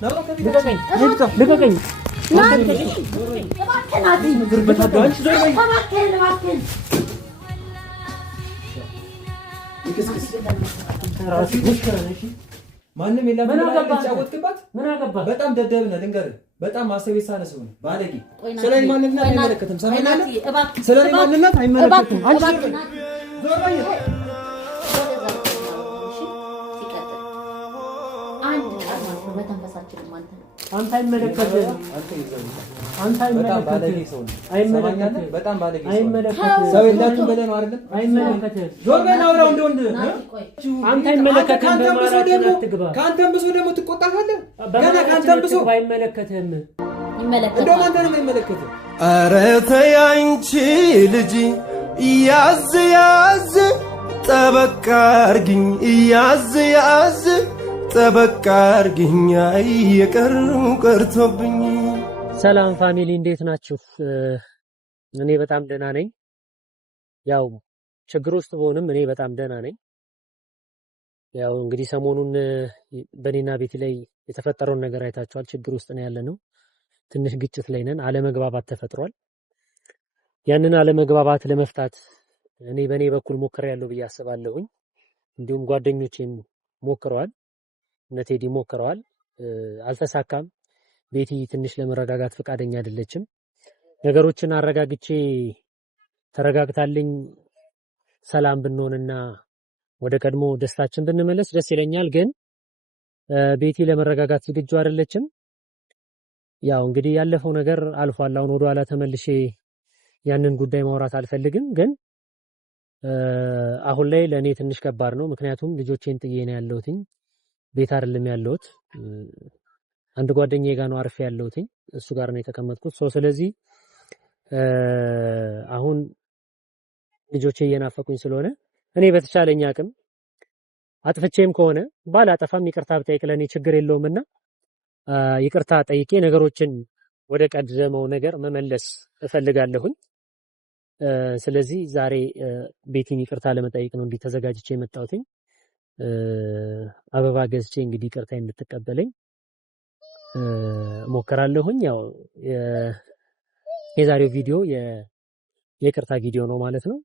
ልቀቀኝ። ማንም የለም። ምን አገባህ? በጣም ደደብ ነህ ልንገርህ። በጣም ማሰብ የሳነ ሰው ነህ ባለጌ። ስለኔ ማንነት አይመለከትም። ሰማኛለህ? ስለኔ ማንነት አይመለከትም። አንቺ ዞር በይ። አንተ አይመለከትህም። በጣም ባለጌ ሰው ነህ። አይመለከትህም። በጣም ባለጌ አይመለከትህም። ሰው የላችሁም ብለህ ነው አይደል? አይመለከትህም። ዞር በይ አውራው እንደ ወንድ። አንተ አይመለከትህም። ከአንተም ብሶ ደግሞ ትቆጣታለህ። ገና ከአንተም ብሶ አይመለከትህም። እንደውም አንተ ነው የማይመለከትህ። ኧረ ተይ አንቺ ልጅ ያዝ ያዝ ጠበቃ አርግኝ፣ ያዝ ያዝ ጠበቃ አርግኝ፣ የቀረው ቀርቶብኝ። ሰላም ፋሚሊ እንዴት ናችሁ? እኔ በጣም ደህና ነኝ። ያው ችግር ውስጥ ብሆንም እኔ በጣም ደህና ነኝ። ያው እንግዲህ ሰሞኑን በኔና ቤት ላይ የተፈጠረውን ነገር አይታችኋል። ችግር ውስጥ ነው ያለነው። ትንሽ ግጭት ላይ ነን። አለመግባባት ተፈጥሯል። ያንን አለመግባባት ለመፍታት እኔ በኔ በኩል ሞክሬያለሁ ብዬ አስባለሁኝ። እንዲሁም ጓደኞቼም ሞክረዋል። እነ ቴዲ ሞክረዋል። አልተሳካም። ቤቲ ትንሽ ለመረጋጋት ፈቃደኛ አይደለችም። ነገሮችን አረጋግቼ ተረጋግታልኝ ሰላም ብንሆንና ወደ ቀድሞ ደስታችን ብንመለስ ደስ ይለኛል። ግን ቤቲ ለመረጋጋት ዝግጁ አይደለችም። ያው እንግዲህ ያለፈው ነገር አልፏል። አሁን ወደ ኋላ ተመልሼ ያንን ጉዳይ ማውራት አልፈልግም። ግን አሁን ላይ ለኔ ትንሽ ከባድ ነው። ምክንያቱም ልጆቼን ጥዬ ነው ያለሁት። ቤት አይደለም ያለሁት። አንድ ጓደኛዬ ጋር ነው አርፌ ያለሁት። እሱ ጋር ነው የተቀመጥኩት። ስለዚህ አሁን ልጆቼ እየናፈቁኝ ስለሆነ እኔ በተቻለኝ አቅም አጥፍቼም ከሆነ ባላጠፋም ይቅርታ ብጠይቅ ለኔ ችግር የለውምና ይቅርታ ጠይቄ ነገሮችን ወደ ቀደመው ነገር መመለስ እፈልጋለሁኝ። ስለዚህ ዛሬ ቤቲን ይቅርታ ለመጠየቅ ነው እንዲህ ተዘጋጅቼ የመጣሁት። አበባ ገዝቼ እንግዲህ ይቅርታ እንድትቀበለኝ ሞከራለሁኝ። ያው የዛሬው ቪዲዮ የይቅርታ ቪዲዮ ነው ማለት ነው።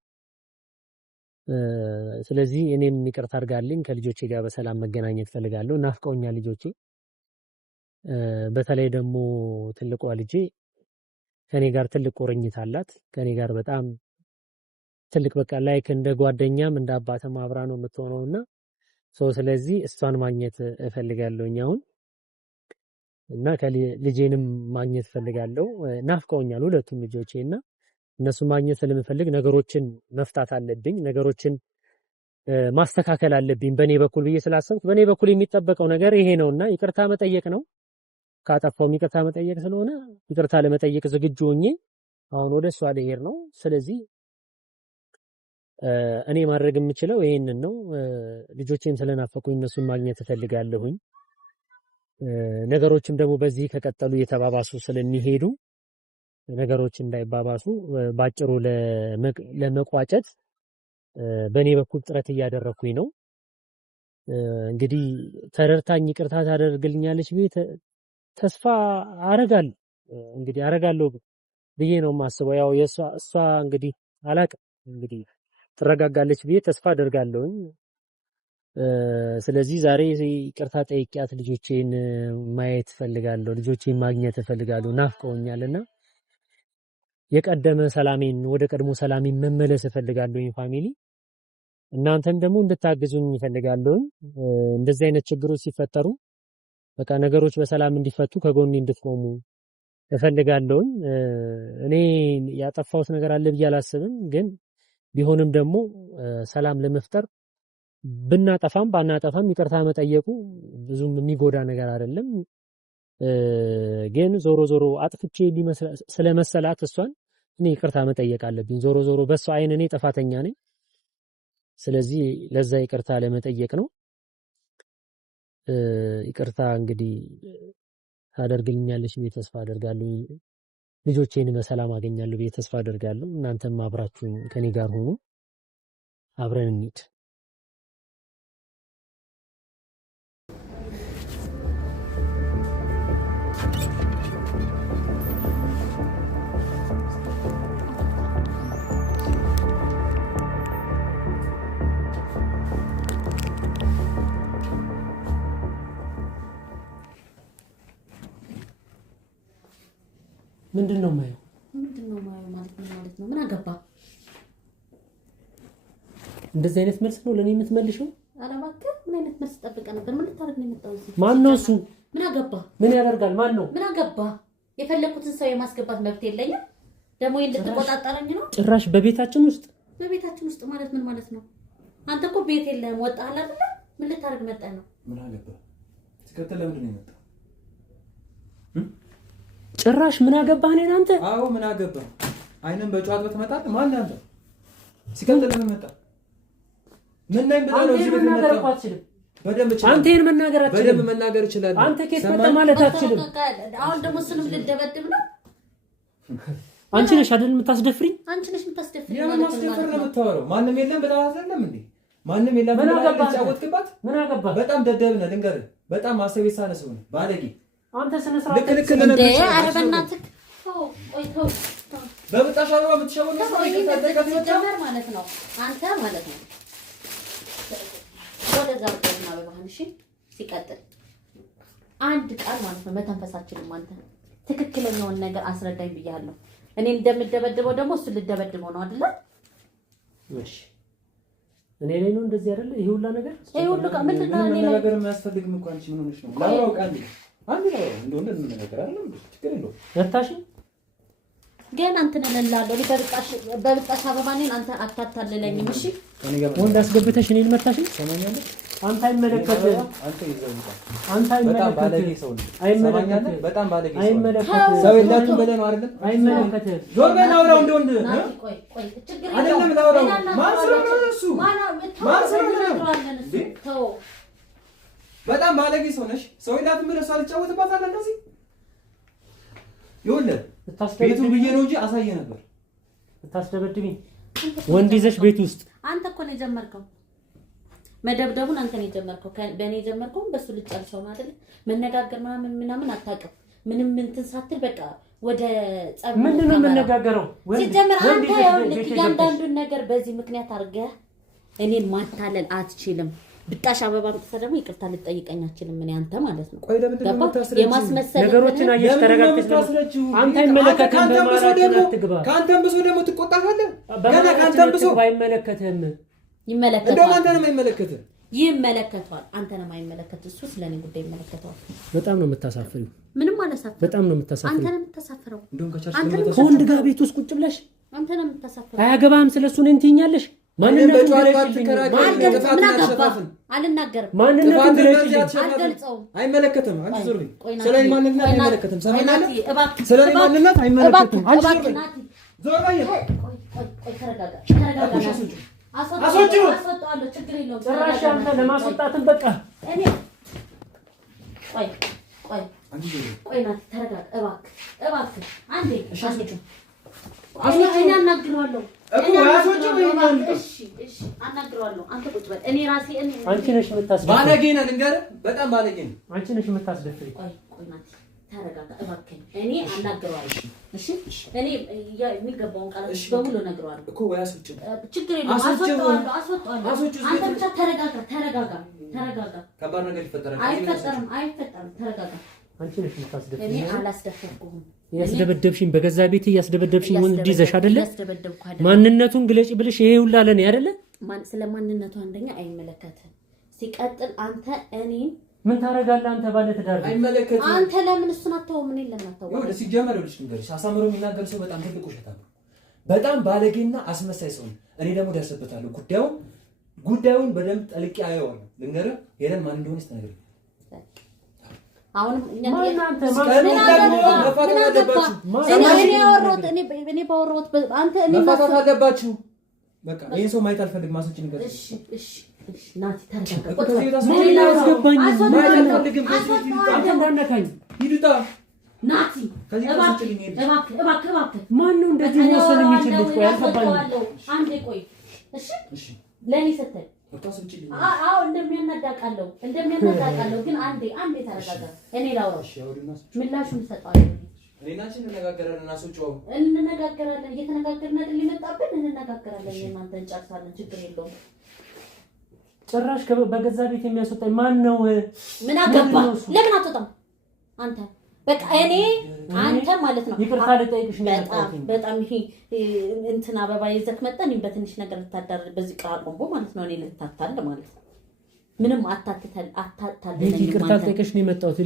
ስለዚህ እኔም ይቅርታ አድርጋልኝ ከልጆቼ ጋር በሰላም መገናኘት ፈልጋለሁ። ናፍቀውኛል ልጆቼ። በተለይ ደግሞ ትልቋ ልጄ ከኔ ጋር ትልቅ ቁርኝት አላት። ከኔ ጋር በጣም ትልቅ በቃ ላይክ እንደ ጓደኛም እንደ አባትም አብራ ነው የምትሆነውና ስለዚህ እሷን ማግኘት እፈልጋለሁኝ አሁን እና ልጄንም ማግኘት እፈልጋለሁ። ናፍቀውኛል ሁለቱም ልጆቼና እነሱ ማግኘት ስለምፈልግ ነገሮችን መፍታት አለብኝ። ነገሮችን ማስተካከል አለብኝ በኔ በኩል ብዬ ስላሰብኩ በኔ በኩል የሚጠበቀው ነገር ይሄ ነውና ይቅርታ መጠየቅ ነው። ካጠፋው ይቅርታ መጠየቅ ስለሆነ ይቅርታ ለመጠየቅ ዝግጁ ሆኜ አሁን ወደ እሷ ልሄድ ነው። ስለዚህ እኔ ማድረግ የምችለው ይሄንን ነው። ልጆቼም ስለናፈቁኝ እነሱን ማግኘት እፈልጋለሁኝ። ነገሮችም ደግሞ በዚህ ከቀጠሉ የተባባሱ ስለሚሄዱ ነገሮች እንዳይባባሱ ባጭሩ ለመቋጨት በኔ በኩል ጥረት እያደረኩኝ ነው። እንግዲህ ተረድታኝ ይቅርታ ታደርግልኛለች ብዬ ተስፋ አረጋለሁ። እንግዲህ አረጋለሁ ብዬ ነው የማስበው። ያው እሷ እንግዲህ አላቅም እንግዲህ ትረጋጋለች ብዬ ተስፋ አደርጋለሁኝ። ስለዚህ ዛሬ ይቅርታ ጠይቂያት ልጆቼን ማየት እፈልጋለሁ። ልጆቼን ማግኘት እፈልጋለሁ። ናፍቀውኛልና የቀደመ ሰላሜን ወደ ቀድሞ ሰላሜን መመለስ እፈልጋለሁኝ። ፋሚሊ እናንተም ደግሞ እንድታግዙኝ እፈልጋለሁኝ። እንደዚህ አይነት ችግሮች ሲፈጠሩ በቃ ነገሮች በሰላም እንዲፈቱ ከጎኔ እንድትቆሙ እፈልጋለሁኝ። እኔ ያጠፋሁት ነገር አለ ብዬ አላስብም። ግን ቢሆንም ደግሞ ሰላም ለመፍጠር ብናጠፋም ባናጠፋም ይቅርታ መጠየቁ ብዙም የሚጎዳ ነገር አይደለም። ግን ዞሮ ዞሮ አጥፍቼ ስለመሰላት እሷን እኔ ይቅርታ መጠየቅ አለብኝ። ዞሮ ዞሮ በሷ አይን እኔ ጥፋተኛ ነኝ። ስለዚህ ለዛ ይቅርታ ለመጠየቅ ነው። ይቅርታ እንግዲህ ታደርግልኛለች ብዬ ተስፋ አደርጋለሁ። ልጆቼን በሰላም አገኛለሁ ብዬ ተስፋ አደርጋለሁ። እናንተም አብራችሁ ከኔ ጋር ሆኑ፣ አብረን እንሂድ። ምንድነው ማየው ማለት ነው? ምን አገባ? እንደዚህ አይነት መልስ ነው ለኔ የምትመልሽው? ኧረ እባክህ ምን አይነት መልስ ጠብቀህ ነበር? ምን ልታደርግ ነው የመጣው እዚህ? ማን ነው እሱ? ምን አገባ? ምን ያደርጋል? ማን ነው? ምን አገባ? የፈለኩትን ሰው የማስገባት መብት የለኝም? ደግሞ እንድትቆጣጠረኝ ነው? ጭራሽ በቤታችን ውስጥ ማለት ምን ማለት ነው? አንተ እኮ ቤት የለህም ወጣሃል አይደል? ምን ልታደርግ መጣህ ነው? ምን አገባ? ትከተል ለምንድን ነው የመጣው? ጭራሽ ምን አገባህ ነኝ አንተ? አዎ ምን አገባህ? አይነን በጨዋታ በተመጣጣ ማን አንተ? ሲከተል ለምን መጣ? ምን ነኝ ብለህ ነው እዚህ ቤት መጣው? በደንብ ይችላል። አንተ ይሄን መናገር አትችልም። በደንብ መናገር ይችላል። አንተ ከየት መጣ ማለት አትችልም። አሁን ደግሞ እሱንም ልደበድብ ነው? አንቺ ነሽ አይደል የምታስደፍሪኝ? አንቺ ነሽ የምታስደፍሪኝ። የምን ማስደፈር ነው የምታወራው? ማንንም የለም ብለህ አይደለም እንዴ? ማንንም የለም ብለህ ተጫወትክባት? ምን አገባ? በጣም ደደብ ነህ ልንገርህ። በጣም ማሰብ የሳነህ ሰው ነህ። ባለጌ አንተ ስነ ስርዓት ልክ ነህ። ኧረ በእናትህ ተው። በብጣሽ አበባ የምትሸወድ ነው ማለት ነው። አንተ ማለት ነው ወደዛ ወደና በባህን እሺ። ሲቀጥል አንድ ቃል ማለት ነው መተንፈሳችንም አንተ ትክክለኛውን ነገር አስረዳኝ ብያለሁ። እኔ እንደምደበድበው ደግሞ እሱ ልደበድበው ነው አይደል? እሺ እኔ ላይ ነው እንደዚህ አይደል? ይሄ ሁላ ነገር ምንድን ነው? እኔ ነገር የሚያስፈልግም እንኳን አንቺ ምን ሆነሽ ነው? ላውራው ቃል አንድ ነው እንደምን ነገር አይደለም ችግር የለውም። መታሽ ገና እንትን እላለሁ። በብጣሽ አበባ ነኝ አንተ አታታልለኝም። እሺ ወንድ አስገብተሽ እኔን መታሽ? ሰማኛለህ? አንተ አይመለከትህም። አንተ ይዘውታ አንተ በጣም ባለጌ ሰው ነህ። አይመለከትህም። በጣም ባለጌ ሰው አይመለከትህም። ሰው የላችሁም በለህ ነው አይደል? አይመለከትህም። ዞር በል አውራው እንደ ወንድ ቆይ ችግር አይደለም ላውራው ማን ስለሆነ እሱ ማን ስለሆነ ተው። በጣም ባለጌ ሰው ነሽ። ሰው የላትም ብለህ እሷ ልትጫወትባታለህ እንደዚህ ይኸውልህ ቤቱ ብዬ ነው እንጂ አሳየ ነበር። ልታስደበድብኝ ወንድ ይዘሽ ቤት ውስጥ አንተ እኮ ነው የጀመርከው። መደብደቡን አንተ ነው የጀመርከው። በእኔ የጀመርከው በሱ ልጨርሰው ነው አይደል? መነጋገር ምናምን አታውቅም። ምንም እንትን ሳትል በቃ ወደ ጸብ ምንድን ነው የምንነጋገረው? ሲጀምር አንተ ይኸውልህ እያንዳንዱን ነገር በዚህ ምክንያት አድርገህ እኔን ማታለል አትችልም። ብጣሽ አበባ ብትሰራ ደግሞ ይቅርታ ልጠይቀኝ አትችልም። ምን አንተ ማለት ነው ቆይ ለምን እንደምታስረጂ የማስመሰል ነገሮችን አየሽ ተረጋግተሽ አንተ አይመለከትህም። ካንተም ብሶ ደግሞ ትቆጣታለህ። ገና ካንተም ብሶ አይመለከትህም። ይመለከታል። እንደውም አንተንም አይመለከትህም። ይመለከታል። አንተንም አይመለከትህ። እሱ ስለኔ ጉዳይ ይመለከታል። በጣም ነው የምታሳፍሪው። ምንም አላሳፍረው። በጣም ነው የምታሳፍሪው። አንተንም የምታሳፍረው እንደውም ከወንድ ጋር ቤት ውስጥ ቁጭ ብለሽ አንተንም የምታሳፍረው። አያገባህም። ስለሱ ነን ትይኛለሽ። ማንነቱን አልናገርም። ማንነቱን አልገልጸውም። አይመለከትም። አንቺ ዞር በይ። ስለኔ ማንነት አይመለከትም። ሰማኛለህ? ስለኔ ማንነት አይመለከትም። አንቺ ዞር በይ። ዞር በይ። ቆይ ተረጋጋ። አስወጣዋለሁ። ችግር የለውም። ጭራሽ አንተ ለማስወጣትም በቃ እኔ ቆይ ናቲ ተረጋጋ። እባክህ አንዴ እኔ አናግረዋለሁ። እሺ አናግረዋለሁ። አንተ ቁጭ በል። እኔ ራሴ አንቺ ነሽ የምታስደፍሪ። ባለጌ ነህ ልንገርህ፣ በጣም ባለጌ ነህ። አንቺ ነሽ የምታስደፍሪ። ቆይ ናቲ ተረጋጋ እባክህ። እኔ አናግረዋለሁ። እሺ እኔ የሚገባውን ቃል በሙሉ እነግረዋለሁ እኮ ወይ አስወጪው። ችግር የለውም። አስወጣዋለሁ። አንተ ብቻ ተረጋጋ። ከባድ ነገር ይፈጠራል። አይፈጠርም። ተረጋጋ። አንቺ ነሽ የምታስደፍሪ። እኔ አላስደፈርኩህም። ያስደበደብሽኝ በገዛ ቤቴ ያስደበደብሽኝ ወንድ ይዘሽ አይደለ? ማንነቱን ግለጪ ብለሽ ይሄ ሁላ ለኔ አይደለ? ስለ ማንነቱ አንደኛ አይመለከትም። ሲቀጥል አንተ እኔን ምን ታረጋለህ? አንተ ባለ ትዳር አይመለከትም። አንተ ለምን እሱን አታውም? እኔን ለምን አታውም? ይኸውልህ ሲጀመር ልጅ ንገርሽ አሳምሮ የሚናገር ሰው በጣም ትልቅ ውሸታም ነው። በጣም ባለጌና አስመሳይ ሰው ነው። እኔ ደግሞ ደርስበታለሁ። ጉዳዩን በደንብ ጠልቄ አየዋለሁ። ልንገርህ ሄለን ማን እንደሆነች ተነግረኝ። አሁንም እኔ ባወራሁት አንተ እኔ መፋታት አለባችሁ። በቃ ይሄን ሰው ማየት አልፈልግም። ማሶች ንገር። እሺ ናቲ ተረጋጋ። ናቲ እባክህ ማን ነው እንደዚህ መሰል የሚችልሽ? ቆይ አልገባኝም። አንዴ ቆይ እሺ ለኔ ስትል አዎ እንደሚያናዳቃለሁ ግን አንዴ ተረጋጋ። እኔ ላውራው ምላሹን እሰጠዋለሁ። እኔናችን እንነጋገራለን። እንነጋገራለን። እየተነጋገርን አይደል የመጣብን? እንነጋገራለን። የእናንተ እንጨርሳለን። ችግር የለውም። ጭራሽ በገዛ ቤት የሚያስወጣኝ ማን ነው? ምን አገባ? ለምን አትወጣም? አንተ በቃ እኔ አንተ ማለት ነው ይቅርታ ልጠይቅሽ ነው። በጣም ይሄ እንትን አበባ ይዘህ መጣን በትንሽ ነገር ልታዳር በዚህ ቅራቆምቦ ማለት ነው። እኔ ልታታል ማለት ነው። ምንም አታታል ይቅርታ ልጠይቅሽ ነው የመጣሁት።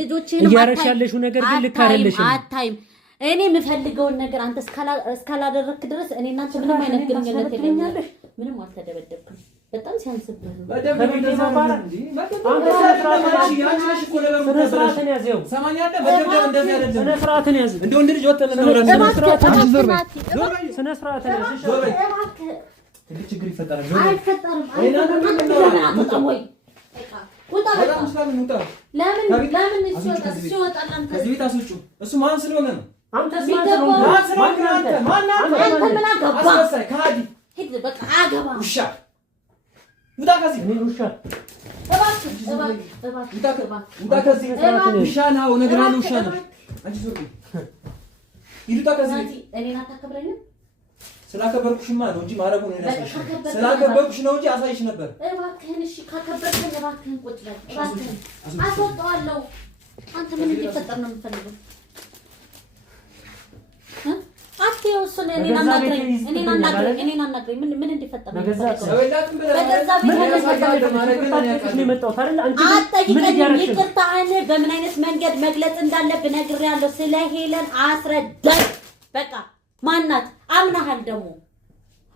ልጆቼን እያረሽ ያለሽው ነገር ግን ልክ አይደለሽም። አታይም እኔ የምፈልገውን ነገር አንተ እስካላደረክ ድረስ እኔ እናንተ ምንም አይነት ግንኙነት የለኝም። ምንም አልተደበደብኩም። በጣም ሲያንስብህ ነው። ውጣ ከዚህ ምን ውሻ ውጣ ከዚህ ውሻ ነው ነግራለሁ። ውሻ ነው አንቺ ዞር ይሉታ ከዚህ እኔን አታከብረኝም። ስላከበርኩሽማ ነው እንጂ ማረጉን እነሳሽ ስላከበርኩሽ ነው እንጂ አሳይሽ ነበር። እባክህን እሺ ካከበርከኝ እባክህን ቁጭ በል እባክህን አስወጣዋለሁ። አንተ ምን እንዲፈጠር ነው የምትፈልገው? አትየው እሱን እኔን አናግረኝ ምን እንዲፈጠር ነው የምትፈልገው? ይቅርታህን በምን አይነት መንገድ መግለጽ እንዳለብህ ነግሬሃለሁ። ስለ ሄለን አስረዳኝ። በቃ ማናት አምናሃል ደግሞ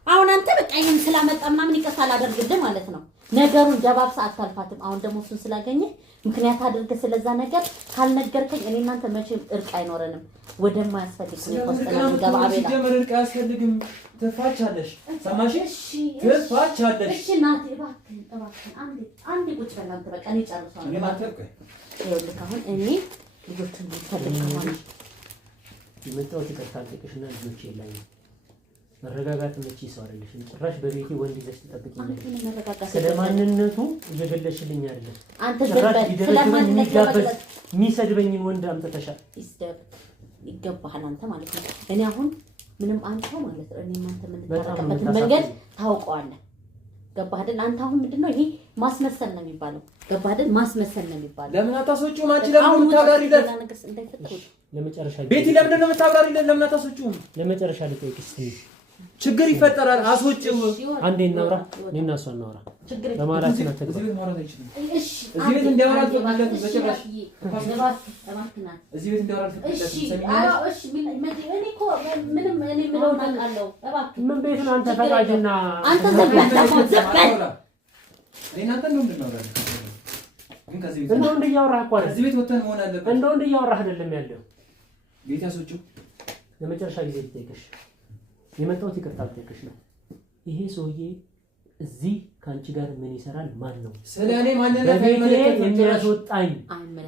አሁን አንተ በቃ ይሄን ስላመጣ ምናምን ይቅርታ አላደርግልህ ማለት ነው። ነገሩን ደባብሳ አታልፋትም። አሁን ደግሞ እሱን ስላገኘህ ምክንያት አድርገህ ስለዛ ነገር ካልነገርከኝ እኔ እናንተ መቼም እርቅ አይኖረንም። ወደማያስፈልግ ሁኔታ ውስጥ ነው ገባ አቤላ ሲጀመር እርቅ አያስፈልግም። ትፋቻለሽ። ሰማሽ? ትፋቻለሽ። እሺ ናቲ እባክህን አንዴ ቁጭ በል አንተ በቃ እኔ ጨርሷለሁ። ይኸውልህ አሁን እኔ ልጆችን ልፈልግ ከሆነ የመጣሁት ይቅርታ ልጠይቅሽና ልጆቼ የለኝም። መረጋጋት መቼ ሰው አይደለሽም። ጭራሽ በቤቴ ወንድ ይዘሽ ትጠብቂኛለሽ። ስለማንነቱ እየገለሽልኝ አይደለም። አንተ ጭራሽ ስለማንነቱ የሚሰድበኝን ወንድ አምጥተሻል። ይገባሃል አንተ ማለት ነው። እኔ አሁን ምንም አንተው ማለት ነው እኔ አንተ ምን ተጠቀመበት መንገድ ታውቀዋለህ። ገባህ አይደል? አንተ አሁን ምንድነው ይሄ ማስመሰል ነው የሚባለው። ገባህ አይደል? ማስመሰል ነው የሚባለው። ለምን አታስወጪው? ማንቺ ለምን የምታብራሪለት? ለመጨረሻ ቤቲ ለምን ነው የምታብራሪለት? ለምን አታስወጪው? ለመጨረሻ ልጠይቅሽ ችግር ይፈጠራል። አስወጪው። አንዴ እናውራ። እኔና እሷ እናውራ። በማላችን አትገባ። እዚህ ቤት ማውራት አይችልም። እዚህ ቤት እንዲያወራ አልፈቅድለትም በጭራሽ። እዚህ ቤት እንዲያወራ አልፈቅድለትም። እሺ እኔ እኮ ምንም እኔ የምለውን አውቃለሁ። እባክህ ምን ቤት ነው አንተ ፈቃጅና አንተ ዘበል እናንተ ነው እንደናወራ ግን ከዚህ ቤት እንደው እንዲያወራህ እኮ አይደል? እዚህ ቤት ወተን መሆን አለበት። እንደው እንዲያወራህ አይደለም ያለው። ቤት ያስወጪው። ለመጨረሻ ጊዜ ልጠይቅሽ የመጣሁት ይቅርታ ልጠይቅሽ ነው። ይሄ ሰውዬ እዚህ ካንቺ ጋር ምን ይሰራል? ማን ነው? ስለኔ ማንነት የሚያስወጣኝ?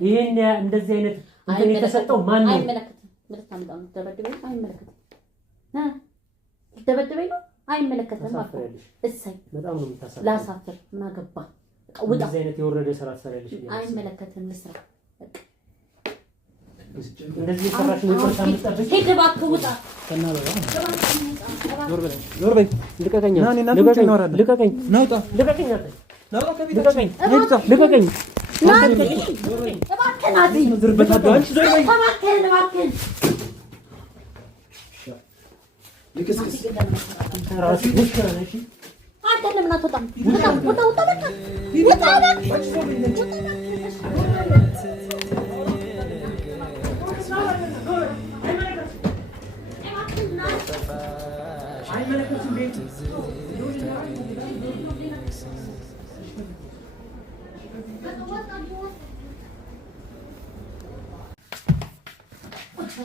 ይሄን እንደዚህ አይነት እንትን የተሰጠው ማን ነው? አይመለከትም። ምርታምጣው ተበድበኝ አይመለከትም። ተበድበኝ ነው አይመለከትም። እሰይ በጣም ነው የምታሳፍረው። ላሳፍር ምን አገባ? ውጣ። እንደዚህ አይነት የወረደ ስራ ትሰሪያለሽ። አይመለከትም። ልስራ እንደዚህ ሰራሽ ነው ተምጣጣብሽ። ሄድ እባክህ ውጣ። ዞር በይ። ልቀቀኝ። ልቀቀኝ። ናውጣ። ልቀቀኝ። ናውጣ ከቤት ልቀቀኝ። ልቀቀኝ። ናቲ እባክህ ናቲ ዝርበታ አንቺ ዞር በይ። እባክህ እባክህ ልክስክስ ራስ ሙሽራ ነሽ። አንተ ለምን አትወጣም? ውጣ ውጣ በቃ ውጣ።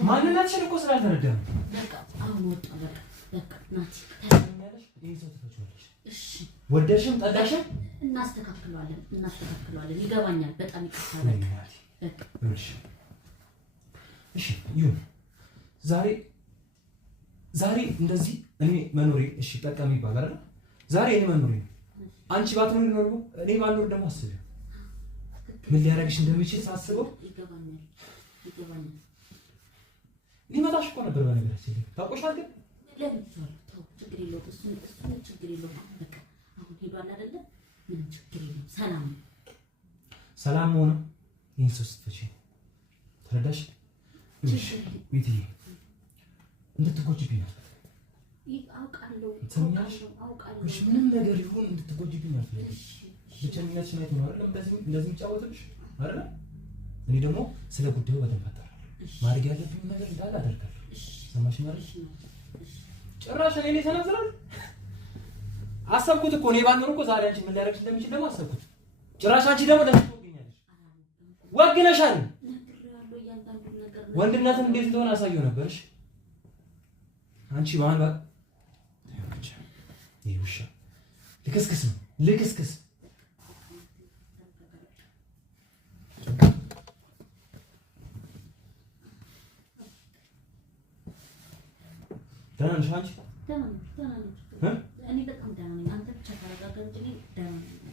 ማንነትሽን እኮ ስላልተረዳህ በቃ አሁን ወጣ በቃ ናቲ ወደሽም ጠላሽም እናስተካክለዋለን። ይገባኛል። በጣም ይቅርታ በቃ እሺ ይሁን። ዛሬ እንደዚህ እኔ መኖሬ እሺ ጠቃሚ ይባላል አይደል? ዛሬ እኔ መኖሬ አንቺ ባትኖሪ ኖሮ እኔ ባልኖር ደግሞ አስቢ ምን ሊያደርግሽ እንደሚችል ሳስበው ይገባኛል። ሊመጣሽ እኮ ነበር በነገራችን ላይ ታውቆሻል። ግን ለምን ተው ችግር የለውም። እሱ ችግር የለውም። በቃ አሁን ሄዷል አይደለ? ምንም ችግር የለውም። ሰላም ሆነ ይህን ሰው ስትፈቺ ተረዳሽ? እሺ ቤቲ እንድትጎጂብኝ አውቃለሁ። እሺ ምንም ነገር ይሁን እንድትጎጂብኝ አልፈልግም። ብቸኝነትሽን አይቶ ነው አይደል እንደዚህ የሚጫወትብሽ አይደል? እኔ ደግሞ ስለ ጉዳዩ በደንብ አጣራለሁ። ማድረግ ያለብኝ ነገር እንዳለ አደርጋለሁ። ሰማሽኝ አይደል? ጭራሽ እኔ ተናዘራል አሰብኩት እኮ እኔ ባንኖር እኮ ዛሬ አንቺ ምን ሊያደርግሽ እንደሚችል ደግሞ አሰብኩት። ጭራሽ አንቺ ደግሞ ለምትወግኛለሽ። ወግነሻል። ወንድነትን እንዴት እንደሆነ አሳየው ነበርሽ አንቺ ማን ይውሻ ልክስክስ ነው ልክስክስ ደህና ነሽ አንቺ? ደህና ነኝ። እኔ በጣም ደህና ነኝ። አንተ ብቻ ተረጋጋ እንጂ ደህና ነኝ።